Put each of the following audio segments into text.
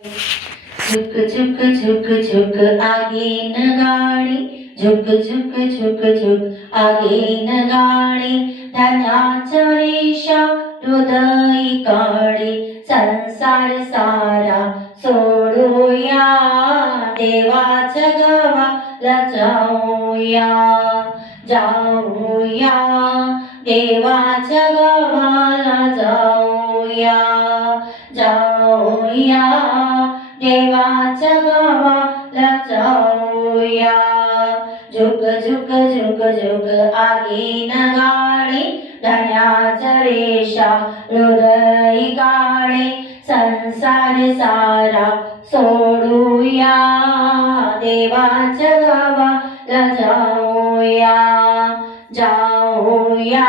झुक झुक झुक झुक आगीन गाडी, झुक झुक झुक झुक आगीन गाडी, धन्याचं रेषा हृदय काढी, संसार सारा सोडूया, देवाच्या गावाला जाऊया, जाऊया, देवाच्या गावाला जाऊया, जाऊया, देवाच्या गावाला जाऊया. झुक झुक झुक झुक आगीन गाडी, धन्याच्या रेषा हृदय काढे, संसार सारा सोडूया, देवाच्या गावाला जाऊया, जाऊया,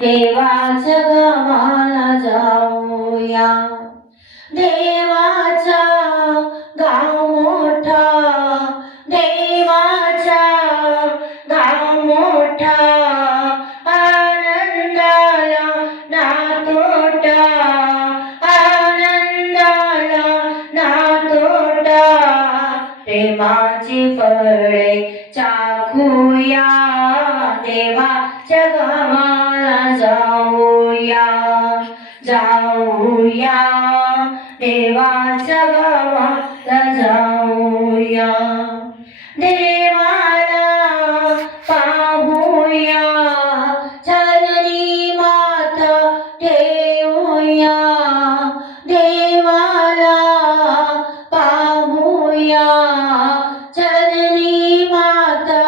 देवाच्या गावाला जाऊया. देवाचा गाव मोठा, देवाचा गाव मोठा, आनंदाला ना तोटा, आनंदाला ना तोटा, प्रेमाची फळे चाखूया, देवाच्या गावाला जाऊया, जाऊया, देवाच्या गावाला जाऊया. देवाला पाहूया, चरणी माथा ठेवूया, देवाला पाहूया, चरणी माथा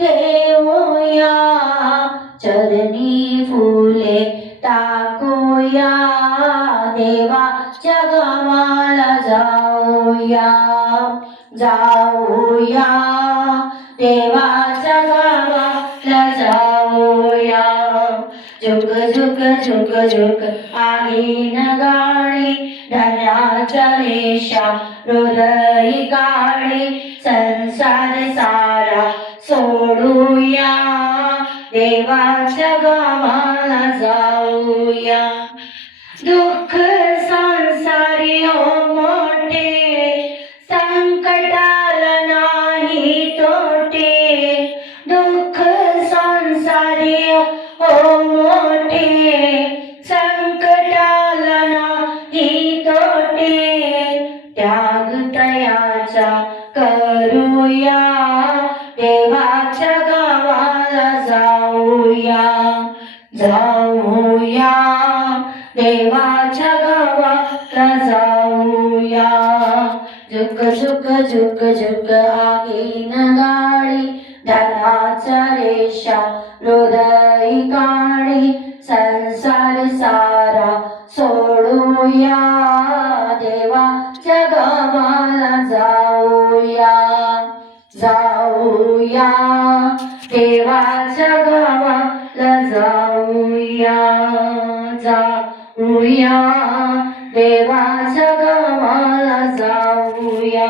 ठेवूया, चरणी फुले टाकूया, देवाच्या गावाला जाऊया, जाऊया, देवाच्या गावाला जाऊया. झुक झुक झुक झुक आगीन गाडी, धन्याच्या रेषा हृदय काढी, संसार सारा सोडूया, देवाच्या गावाला जाऊया. दुःख संसारी हो मोठे, संकटाला नाही तोटे, दुःख संसारी हो मोठे, संकटाला नाही तोटे, त्याग तयाचा करूया, देवाच्या गावाला जाऊया, जाऊया, देवाच्या गावाला जाऊया. झुक झुक झुक झुक आगीन गाडी, धन्याच्या रेषा हृदय काढी, संसार सारा सोडूया, देवाच्या गावाला जाऊया, जाऊया, देवाच्या गावाला जाऊया, जाऊया, देवाच्या गावाला जाऊया.